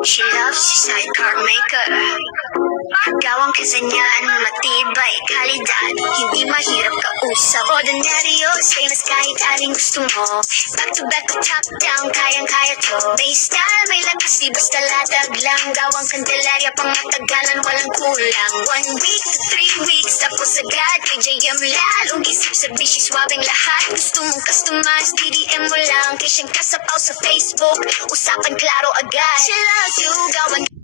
She loves sidecar maker. Gawang kasanyahan, matibay, kalidad. Hindi mahirap kausap. Ordinaryos, famous kahit aling gusto mo. Back to back, top down, kayang-kaya to. May style, may lakas, di basta latag lang. Gawang kandelarya, pang matagalan, walang kulang. 1 week to 3 weeks, tapos agad. Kay JM lalong isip sa bishi, swabing lahat. Gusto mong customize, DDM mo lang. Kay siyang kasapaw sa Facebook, usapan klaro agad. She loves you, gawang